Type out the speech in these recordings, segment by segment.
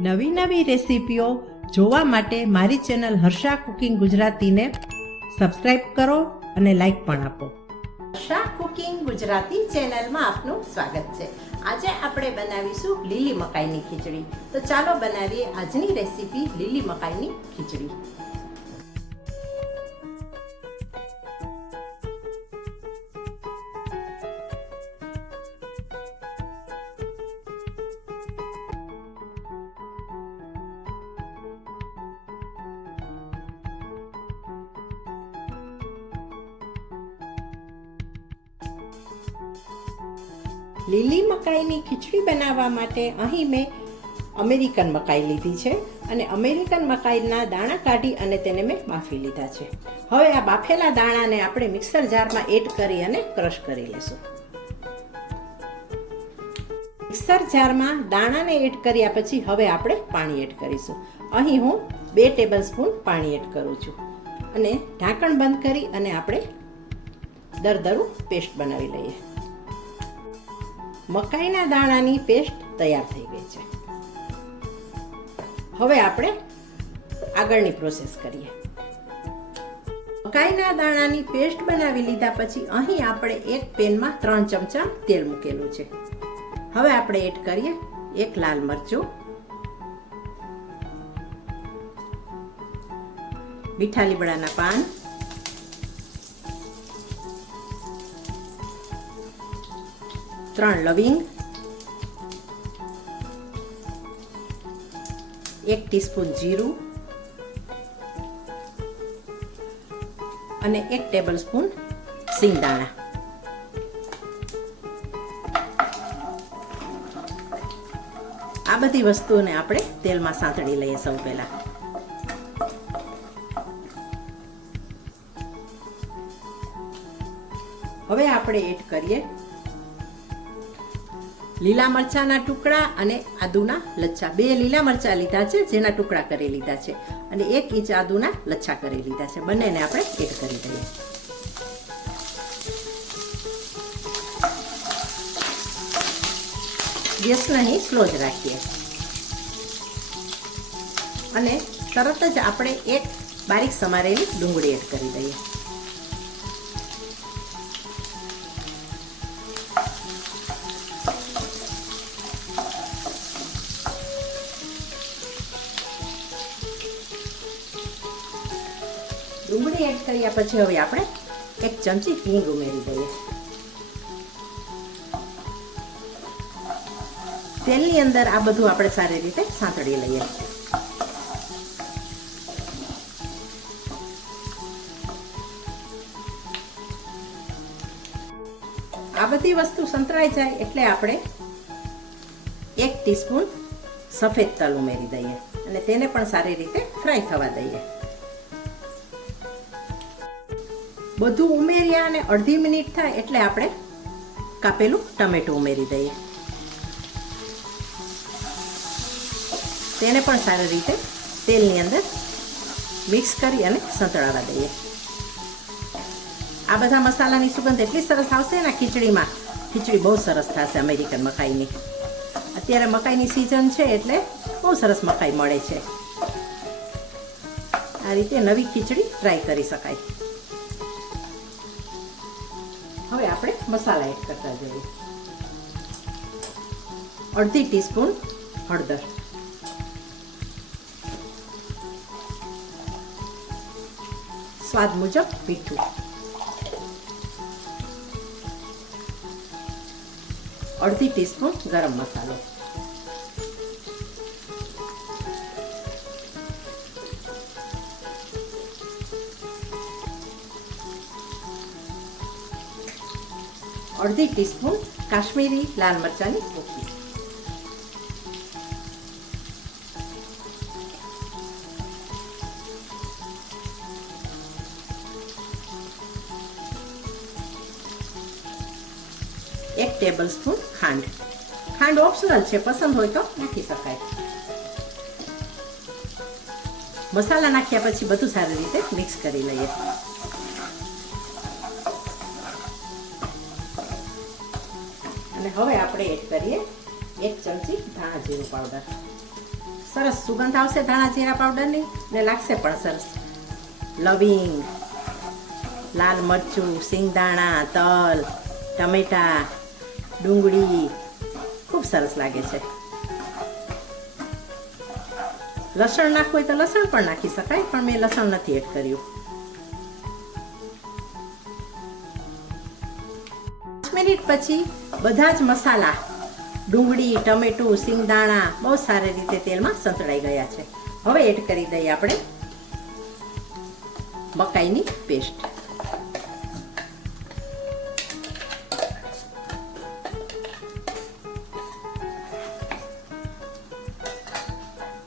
નવી નવી રેસીપીઓ જોવા માટે મારી ચેનલ હર્ષા કુકિંગ ગુજરાતીને સબસ્ક્રાઇબ કરો અને લાઈક પણ આપો. હર્ષા કુકિંગ ગુજરાતી ચેનલમાં આપનું સ્વાગત છે. આજે આપણે બનાવીશું લીલી મકાઈની ખીચડી. તો ચાલો બનાવીએ આજની રેસીપી લીલી મકાઈની ખીચડી. લીલી મકાઈની ખીચડી બનાવવા માટે અહીં મેં અમેરિકન મકાઈ લીધી છે અને અમેરિકન મકાઈના દાણા કાઢી અને તેને મેં બાફી લીધા છે. હવે આ બાફેલા દાણાને આપણે મિક્સર જારમાં એડ કરી અને ક્રશ કરી લઈશું મિક્સર જારમાં દાણાને એડ કર્યા પછી હવે આપણે પાણી એડ કરીશું. અહીં હું બે ટેબલ સ્પૂન પાણી એડ કરું છું. અને ઢાંકણ બંધ કરી અને આપણે દરદરું પેસ્ટ બનાવી લઈએ. મકાઈના દાણાની પેસ્ટ તૈયાર થઈ ગઈ છે. હવે આપણે આગળની પ્રોસેસ કરીએ. મકાઈના દાણાની પેસ્ટ બનાવી લીધા પછી અહીં આપણે એક પેનમાં ત્રણ ચમચા તેલ મૂકેલું છે. હવે આપણે એડ કરીએ એક લાલ મરચું, મીઠા લીમડાના પાન ત્રણ લવિંગ, એક ટીસ્પૂન જીરું અને એક ટેબલ સ્પૂન સિંગદાણા. આ બધી વસ્તુઓને આપણે તેલમાં સાંતળી લઈએ સૌ પહેલા. હવે આપણે એડ કરીએ લીલા મરચાંના ટુકડા અને આદુના લચ્છા. બે લીલા મરચાં લીધા છે, જેના ટુકડા કરી લીધા છે અને એક ઇંચ આદુના લચ્છા કરી લીધા છે. બંનેને આપણે એડ કરી દઈએ. ગેસને અહીં સ્લો જ રાખીએ. અને તરત જ આપણે એક બારીક સમારેલી ડુંગળી એડ કરી દઈએ. ડુંગળી એડ કર્યા પછી હવે આપણે એક ચમચી હિંગ ઉમેરી દઈએ. તેલની અંદર આ બધું આપણે સારી રીતે સાંતળી લઈએ. આ બધી વસ્તુ સંતરાઈ જાય એટલે આપણે એક ટીસ્પૂન સફેદ તલ ઉમેરી દઈએ અને તેને પણ સારી રીતે ફ્રાય થવા દઈએ. બધું ઉમેર્યા અને અડધી મિનિટ થાય એટલે આપણે કાપેલું ટમેટું ઉમેરી દઈએ. તેને પણ સારી રીતે તેલની અંદર મિક્સ કરી અને સંતળાવા દઈએ. આ બધા મસાલાની સુગંધ એટલી સરસ આવશે ને ખીચડીમાં. ખીચડી બહુ સરસ થશે અમેરિકન મકાઈની. અત્યારે મકાઈની સિઝન છે એટલે બહુ સરસ મકાઈ મળે છે. આ રીતે નવી ખીચડી ટ્રાય કરી શકાય. હવે આપણે મસાલા એડ કરતા જઈએ. અડધી ટીસ્પૂન હળદર. સ્વાદ મુજબ મીઠું. અડધી ટીસ્પૂન ગરમ મસાલો. અડધી ટીસ્પૂન કાશ્મીરી લાલ મરચાંની ભૂકી એક ટેબલ સ્પૂન ખાંડ ખાંડ ઓપ્શનલ છે પસંદ હોય તો નાખી શકાય મસાલા નાખ્યા પછી બધું સારી રીતે મિક્સ કરી લઈએ હવે આપણે એડ કરીએ એક ચમચી ધાણા જીરું પાવડર. સરસ સુગંધ આવશે ધાણા જીરા પાવડરની ને લાગશે પણ સરસ. લવિંગ, લાલ મરચું, સિંગદાણા, તલ, ટમેટા, ડુંગળી, ખૂબ સરસ લાગે છે. લસણ નાખવું હોય તો લસણ પણ નાખી શકાય, પણ મેં લસણ નથી એડ કર્યું. મિનિટ પછી બધા જ મસાલા, ડુંગળી, ટમેટું, સિંગદાણા, બહુ સારી રીતે તેલમાં સંતળાઈ ગયા છે. હવે એડ કરી દઈએ આપણે મકાઈની પેસ્ટ.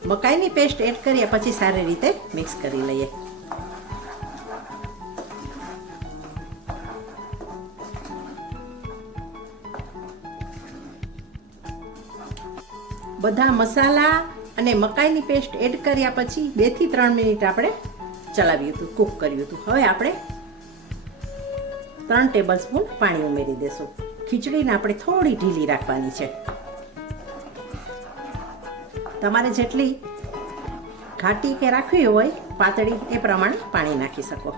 મકાઈની પેસ્ટ એડ કરીએ, પછી સારી રીતે મિક્સ કરી લઈએ. બધા મસાલા અને મકાઈની પેસ્ટ એડ કર્યા પછી બેથી ત્રણ મિનિટ આપણે ચલાવ્યું હતું, કૂક કર્યું હતું. હવે આપણે ત્રણ ટેબલ સ્પૂન પાણી ઉમેરી દેશું. ખીચડીને આપણે થોડી ઢીલી રાખવાની છે. તમારે જેટલી ઘાટી કે રાખવી હોય, પાતળી એ પ્રમાણે પાણી નાખી શકો.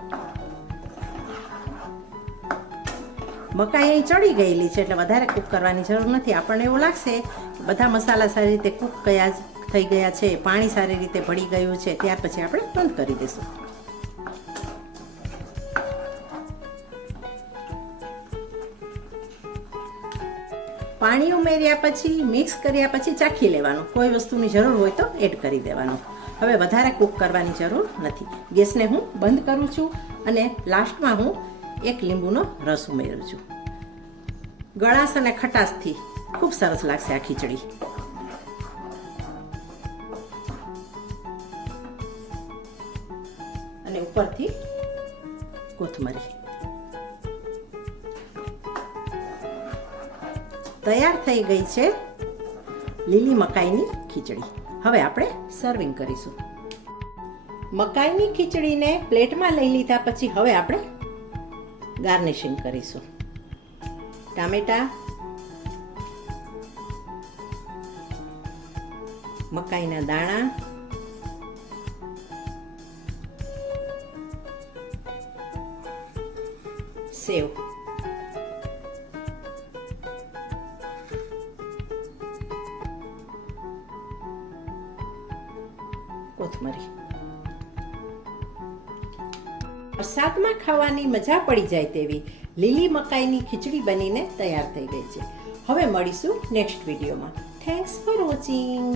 મકાઈ અહીં ચડી ગયેલી છે એટલે વધારે કૂક કરવાની જરૂર નથી. આપણને એવું લાગશે બધા મસાલા સારી રીતે કૂક કયા થઈ ગયા છે, પાણી સારી રીતે ભળી ગયું છે, ત્યાર પછી આપણે બંધ કરી દઈશું. પાણી ઉમેર્યા પછી મિક્સ કર્યા પછી ચાખી લેવાનું. કોઈ વસ્તુની જરૂર હોય તો એડ કરી દેવાનું. હવે વધારે કૂક કરવાની જરૂર નથી. ગેસને હું બંધ કરું છું અને લાસ્ટમાં હું એક લીંબુનો રસ ઉમેરું ગળાશ અને ખટાશથી ખૂબ સરસ લાગશે આ ખીચડી. અને ઉપરથી કોથમરી. તૈયાર થઈ ગઈ છે લીલી મકાઈની ખીચડી. હવે આપણે સર્વિંગ કરીશું. મકાઈની ખીચડીને પ્લેટમાં લઈ લીધા પછી હવે આપણે ગાર્નિશિંગ કરીશું. ટામેટા મકાઈના દાણા સેવ. કોથમરી. વરસાદમાં ખાવાની મજા પડી જાય તેવી લીલી મકાઈની ખીચડી બનીને તૈયાર થઈ ગઈ છે. હવે મળીશું નેક્સ્ટ વિડીયોમાં. Thanks for watching